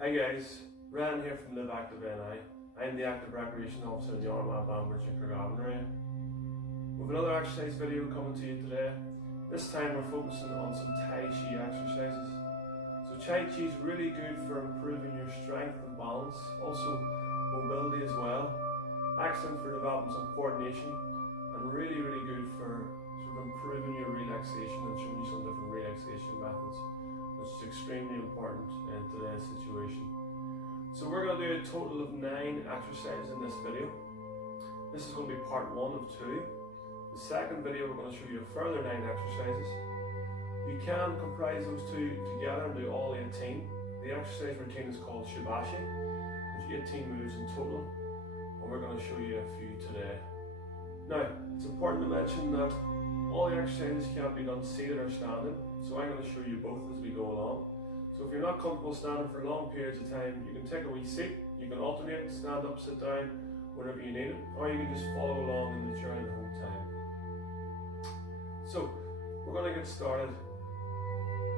Hi guys, Ryan here from Live Active NI. I'm the Active Recreation Officer in the Armagh, Banbridge and Craigavon area. With another exercise video coming to you today. This time we're focusing on some Tai Chi exercises. So Tai Chi is really good for improving your strength and balance, also mobility as well. Excellent for developing some coordination and really good for sort of improving your relaxation and showing you some different relaxation methods, which is extremely important in today's situation. So we're going to do a total of 9 exercises in this video. This is going to be part 1 of 2. The second video we're going to show you a further 9 exercises. You can comprise those two together and do all 18. The exercise routine is called Shibashi. There's 18 moves in total, and we're going to show you a few today. Now, it's important to mention that all the exercises can't be done seated or standing, so I'm going to show you both as we go along. So if you're not comfortable standing for long periods of time, you can take a wee seat, you can alternate, stand up, sit down, whenever you need it, or you can just follow along in the chair the whole time. So, we're going to get started.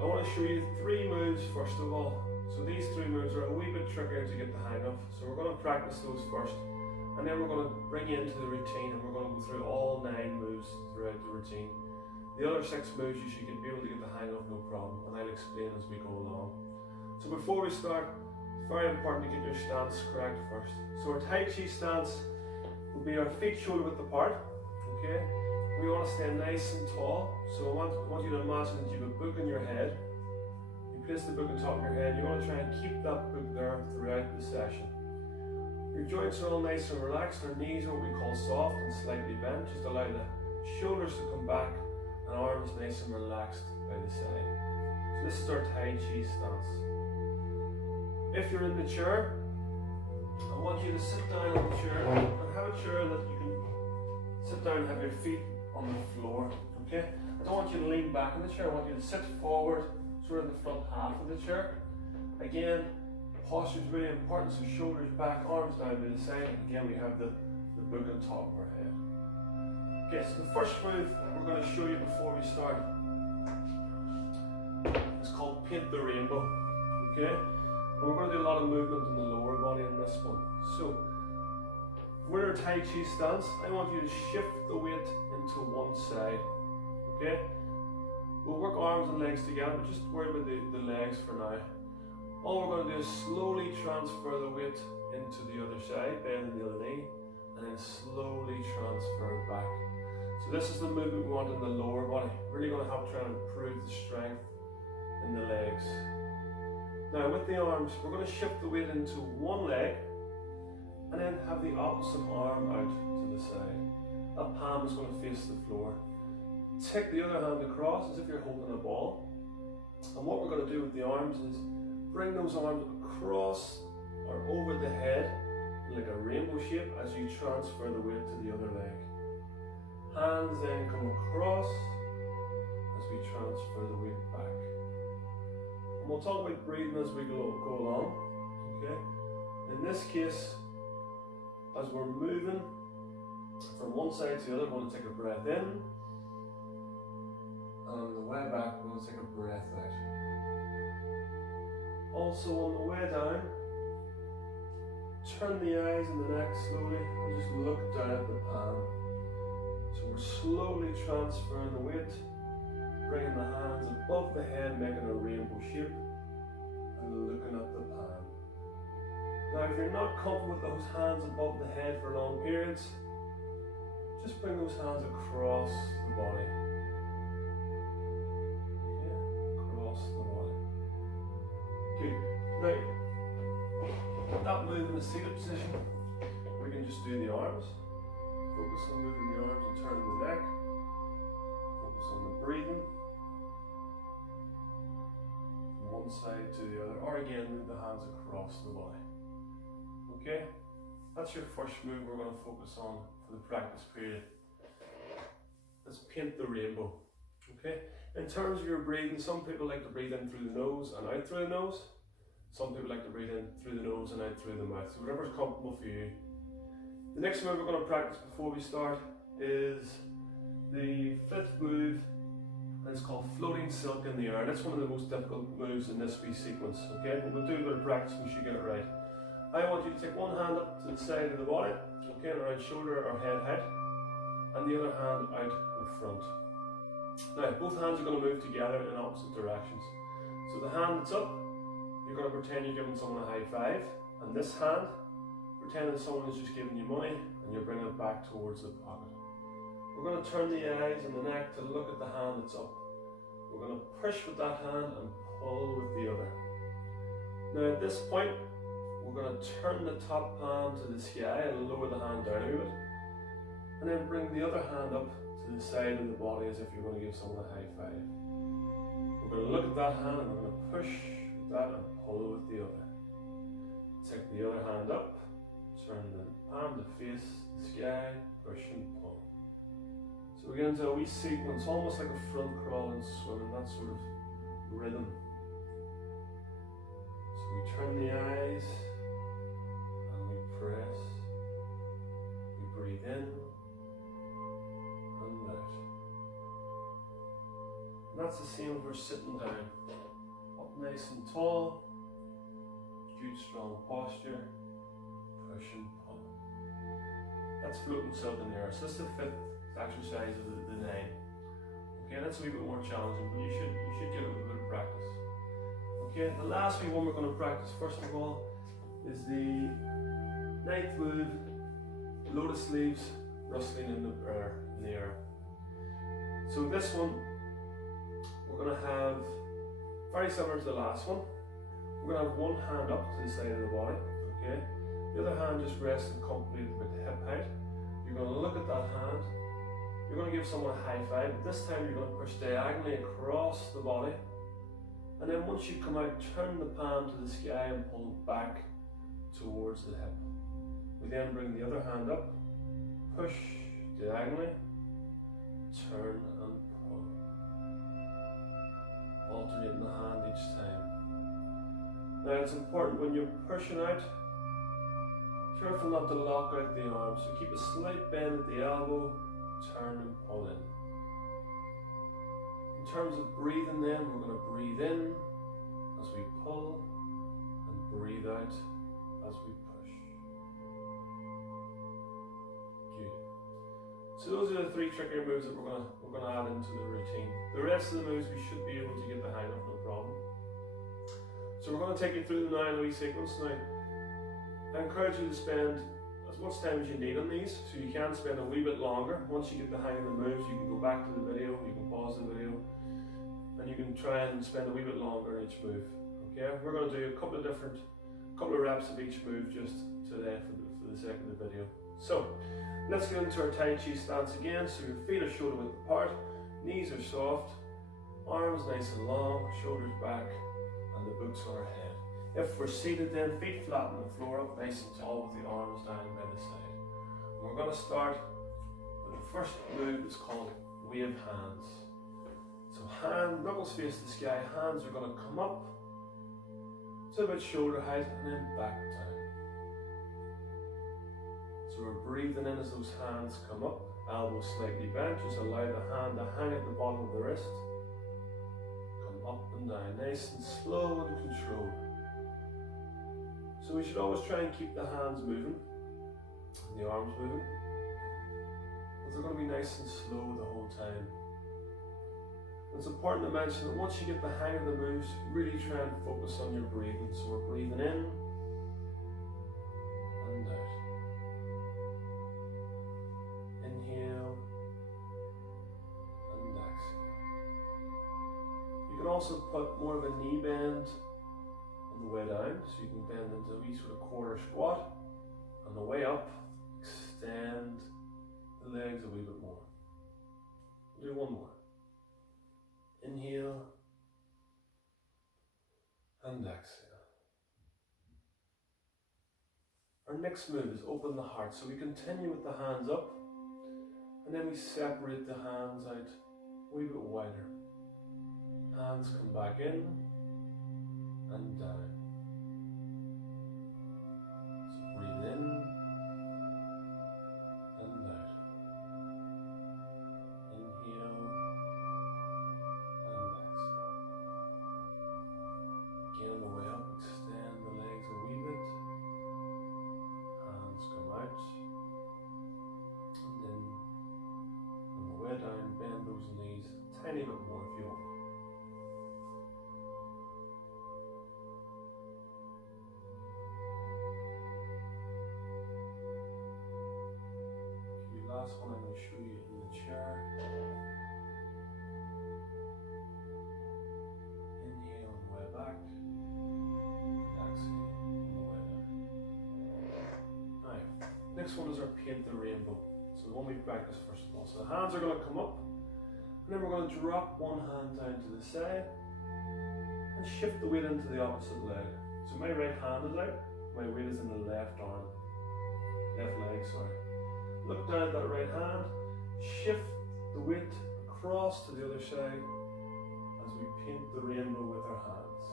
I want to show you 3 moves first of all. So these 3 moves are a wee bit trickier to get the hang of, so we're going to practice those first. And then we're going to bring you into the routine and we're going to go through all 9 moves throughout the routine. The other 6 moves you should be able to get the hang of, no problem, and I'll explain as we go along. So before we start, it's very important to get your stance correct first. So our Tai Chi stance will be our feet shoulder width apart, okay? We want to stay nice and tall, so I want you to imagine that you have a book in your head. You place the book on top of your head, you want to try and keep that book there throughout the session. Your joints are all nice and relaxed, our knees are what we call soft and slightly bent, just allow the shoulders to come back and arms nice and relaxed by the side. So this is our Tai Chi stance. If you're in the chair, I want you to sit down on the chair and have a chair that you can sit down and have your feet on the floor, okay? I don't want you to lean back in the chair, I want you to sit forward, sort of in the front half of the chair. Again, posture is really important, so shoulders back, arms down to the side, and again we have the book on top of our head. Okay, so the first move we're going to show you before we start is called Paint the Rainbow, okay? And we're going to do a lot of movement in the lower body in this one. So, with our Tai Chi stance, I want you to shift the weight into one side, okay? We'll work arms and legs together, but just worry about the legs for now. All we're going to do is slowly transfer the weight into the other side, bend the other knee, and then slowly transfer it back. So this is the movement we want in the lower body. Really going to help try and improve the strength in the legs. Now with the arms, we're going to shift the weight into one leg, and then have the opposite arm out to the side. That palm is going to face the floor. Take the other hand across as if you're holding a ball. And what we're going to do with the arms is bring those arms across or over the head like a rainbow shape as you transfer the weight to the other leg. Hands then come across as we transfer the weight back. And we'll talk about breathing as we go along. Okay? In this case, as we're moving from one side to the other, we're going to take a breath in, and on the way back, we're going to take a breath out. Also, on the way down, turn the eyes and the neck slowly and just look down at the palm. So we're slowly transferring the weight, bringing the hands above the head, making a rainbow shape, and looking at the palm. Now, if you're not comfortable with those hands above the head for long periods, just bring those hands across the body. Okay, across the body. Good. Now, that move in the seated position, we can just do the arms. Focus on moving the arms and turning the neck. Focus on the breathing. From one side to the other, or again, move the hands across the body. Okay, that's your first move we're going to focus on for the practice period. Let's paint the rainbow. Okay, in terms of your breathing, some people like to breathe in through the nose and out through the nose. Some people like to breathe in through the nose and out through the mouth. So whatever's comfortable for you. The next move we're going to practice before we start is the 5th move, and it's called floating silk in the air. That's one of the most difficult moves in this wee sequence, okay? But we'll do a bit of practice, we should get it right. I want you to take one hand up to the side of the body, okay, around shoulder or head height, and the other hand out in front. Now, both hands are going to move together in opposite directions. So the hand that's up, you're going to pretend you're giving someone a high five, and this hand, pretend that someone is just giving you money, and you're bringing it back towards the pocket. We're going to turn the eyes and the neck to look at the hand that's up. We're going to push with that hand and pull with the other. Now at this point, we're going to turn the top palm to the sky and lower the hand down a bit. And then bring the other hand up to the side of the body as if you're going to give someone a high five. We're going to look at that hand and we're going to push with that and pull with the other. Take the other hand up, turn the palm to face the sky, push and pull. So we get into a wee sequence, almost like a front crawl and swimming, that sort of rhythm. So we turn the eyes and we press. We breathe in and out. And that's the same if we're sitting down. Up nice and tall, good strong posture, push and pull. That's floating silk in the air. So that's the fifth exercise of the 9. Okay, that's a wee bit more challenging, but you should get a little bit of practice. Okay, the last wee one we're going to practice first of all is the 9th move, lotus leaves rustling in the air. So this one we're going to have very similar to the last one. We're going to have one hand up to the side of the body. Okay, the other hand just resting comfortably with the hip height. You're going to look at that hand. You're going to give someone a high five, but this time you're going to push diagonally across the body. And then once you come out, turn the palm to the sky and pull back towards the hip. We then bring the other hand up, push diagonally, turn and pull. Alternating the hand each time. Now it's important when you're pushing out, careful not to lock out the arm, so keep a slight bend at the elbow, turn and pull in. In terms of breathing then, we're going to breathe in as we pull and breathe out as we push. Good. So those are the 3 trickier moves that we're going to add into the routine. The rest of the moves we should be able to get the hang of, no problem. So we're going to take you through the 9 wee sequence now. I encourage you to spend as much time as you need on these, so you can spend a wee bit longer. Once you get the hang of the moves, you can go back to the video, you can pause the video, and you can try and spend a wee bit longer on each move. Okay, we're going to do a couple of reps of each move just today for the sake of the video. So let's get into our Tai Chi stance again. So your feet are shoulder width apart, knees are soft, arms nice and long, shoulders back, and the boots on our head. If we're seated then, feet flat on the floor, up nice and tall with the arms down by the side. And we're going to start with the first move. It's called wave hands. So knuckles face the sky, hands are going to come up to about shoulder height and then back down. So we're breathing in as those hands come up, elbows slightly bent, just allow the hand to hang at the bottom of the wrist. Come up and down, nice and slow and controlled. So we should always try and keep the hands moving, and the arms moving, but they're going to be nice and slow the whole time. It's important to mention that once you get the hang of the moves, really try and focus on your breathing. So we're breathing in and out. Inhale and exhale. You can also put more of a knee bend on the way down, so you can bend into a wee sort of quarter squat. On the way up, extend the legs a wee bit more. We'll do one more. Inhale and exhale. Our next move is open the heart. So we continue with the hands up, and then we separate the hands out a wee bit wider. Hands come back in and down. So breathe in and out. Inhale one is our paint the rainbow. So the one we practice first of all. So the hands are going to come up, and then we're going to drop one hand down to the side and shift the weight into the opposite leg. So my right hand is out, my weight is in the left arm, left leg, sorry. Look down at that right hand, shift the weight across to the other side as we paint the rainbow with our hands.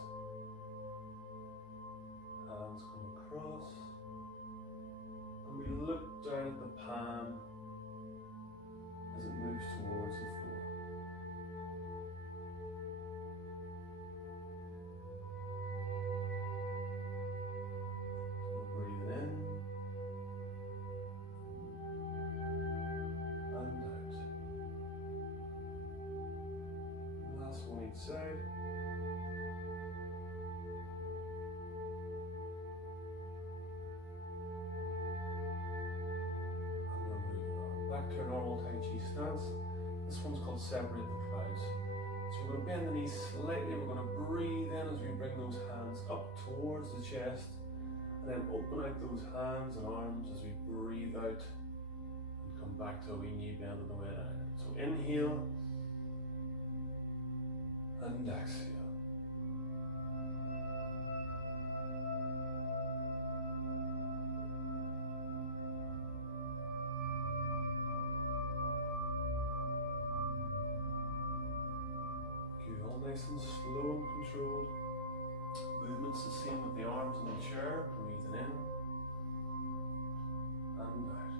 Hands come across, and we look down at the palm as it moves towards the floor. So breathe in and out. Last one each side. Back to our normal Tai Chi stance. This one's called separate the clouds. So we're going to bend the knees slightly, we're going to breathe in as we bring those hands up towards the chest, and then open out those hands and arms as we breathe out and come back to a wee knee bend on the way down. So inhale and exhale. Nice and slow and controlled. Movements the same with the arms in the chair. Breathing in and out.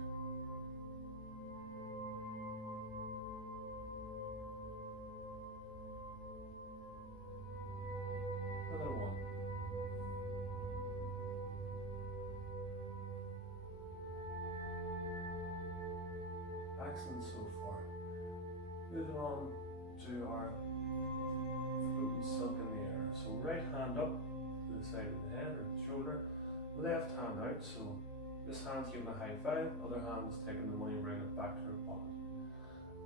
Another one. Excellent so far. Moving on to our floating silk in the air. So right hand up to the side of the head or the shoulder, left hand out. So this hand's giving a high five, other hand's taking the money and bringing it back to her pocket.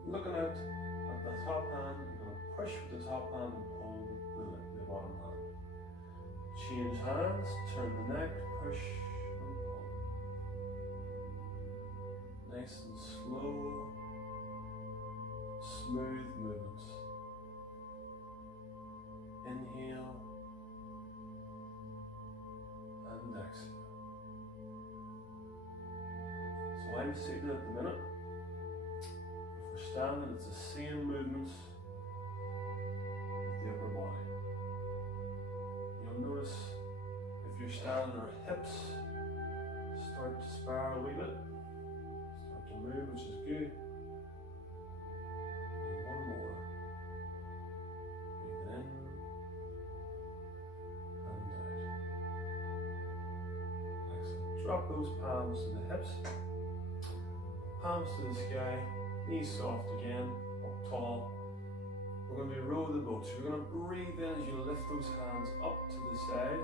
Looking out at the top hand, you're going to push with the top hand and pull the bottom hand. Change hands, turn the neck, push and pull. Nice and slow, smooth movements. Inhale and exhale. So I'm seated at the minute. If we're standing, it's the same movements with the upper body. You'll notice if you're standing, our hips start to spiral a wee bit, start to move, which is good. And one more. Breathe in. Drop those palms to the hips, palms to the sky, knees soft again, up tall. We're going to do row the boat. So you're going to breathe in as you lift those hands up to the side,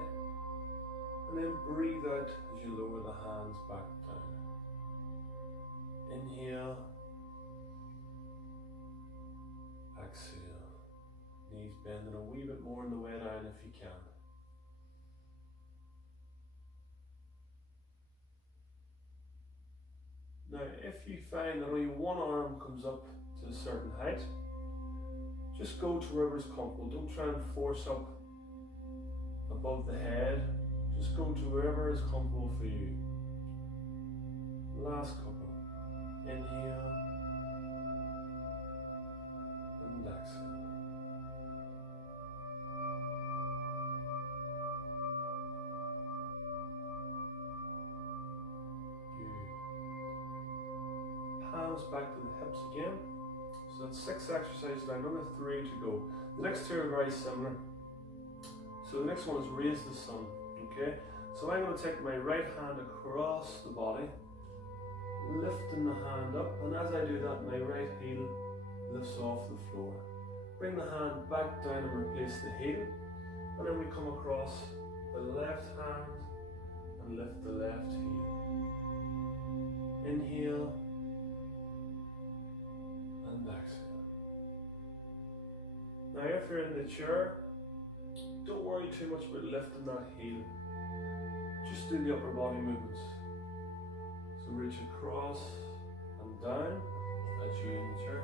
and then breathe out as you lower the hands back down. Inhale, exhale. Knees bending a wee bit more on the way down if you can. Now, if you find that only one arm comes up to a certain height, just go to wherever is comfortable. Don't try and force up above the head. Just go to wherever is comfortable for you. Last couple. Inhale and exhale. Palms back to the hips again. So that's 6 exercises down, another 3 to go. The next 2 are very similar. So the next one is raise the sun. Okay, so I'm going to take my right hand across the body, lifting the hand up, and as I do that, my right heel lifts off the floor. Bring the hand back down and replace the heel, and then we come across the left hand and lift the left heel. Inhale and exhale. Now if you're in the chair, don't worry too much about lifting that heel. Just do the upper body movements. So reach across and down as you in the chair.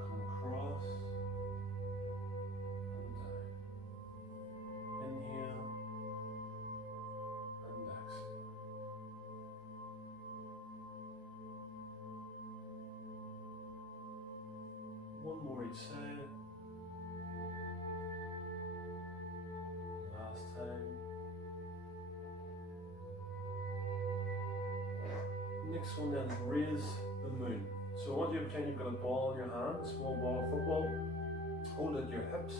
Come across and down. Inhale and exhale. One more each side. Last time. Next one then is raise the moon. So I want you to pretend you've got a ball in your hand, a small ball of football. Hold it at your hips.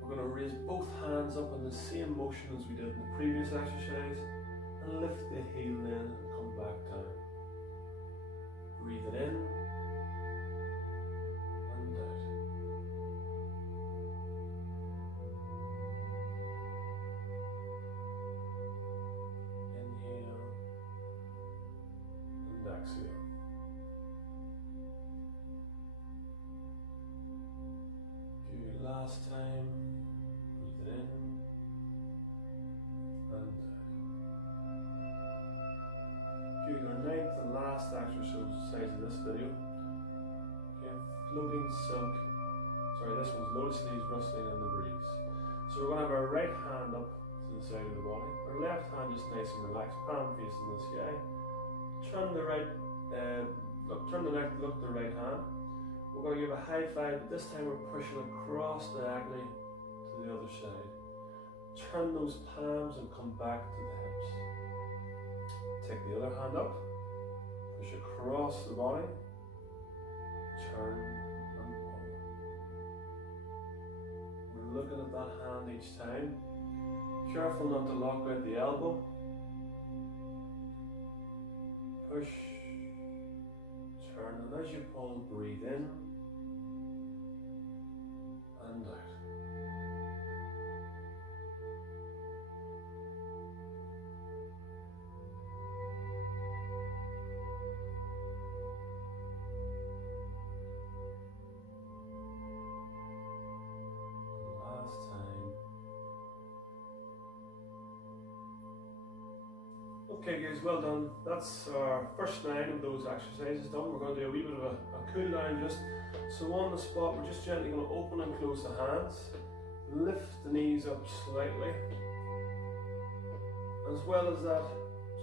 We're going to raise both hands up in the same motion as we did in the previous exercise and lift the heel then and come back down. Breathe it in and out. Inhale and exhale. Good. Last time. Breathe it in and out. Good. Our ninth and last exercise of this video. Okay, floating silk. Sorry, this one's lotus leaves rustling in the breeze. So we're going to have our right hand up to the side of the body. Our left hand just nice and relaxed, palm facing the sky. Turn the right, turn the left, look at the right hand. We're going to give a high five, but this time we're pushing across diagonally to the other side. Turn those palms and come back to the hips. Take the other hand up, push across the body, turn and pull. We're looking at that hand each time. Careful not to lock out the elbow. Push, turn, and as you pull, breathe in and out. Okay guys, well done. That's our first 9 of those exercises done. We're going to do a wee bit of a cool down just. So on the spot, we're just gently going to open and close the hands. Lift the knees up slightly. As well as that,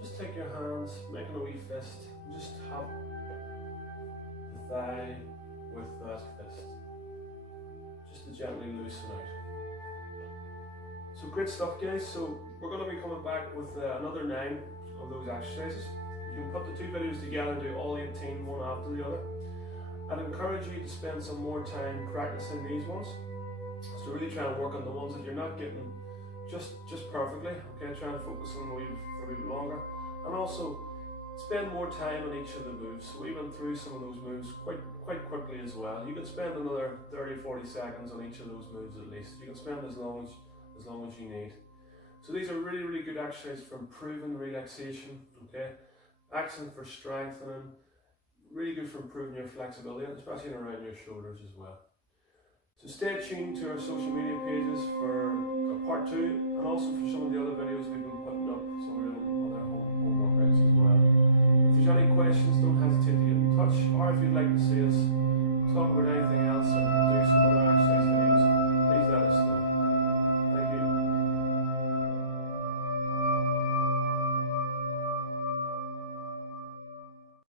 just take your hands, making a wee fist, and just tap the thigh with that fist. Just to gently loosen out. So great stuff guys. So we're going to be coming back with another 9 of those exercises. You can put the 2 videos together and do all 18 one after the other. I'd encourage you to spend some more time practicing these ones. So really try and work on the ones that you're not getting just perfectly. Okay, try and focus on them for a wee bit longer. And also spend more time on each of the moves. So we went through some of those moves quite quickly as well. You can spend another 30-40 seconds on each of those moves at least. You can spend as long as you need. So these are really good exercises for improving relaxation, okay? Excellent for strengthening, really good for improving your flexibility, especially around your shoulders as well. So stay tuned to our social media pages for part 2 and also for some of the other videos we've been putting up, some of the other home workouts as well. If there's any questions, don't hesitate to get in touch, or if you'd like to see us talk about anything else and do some other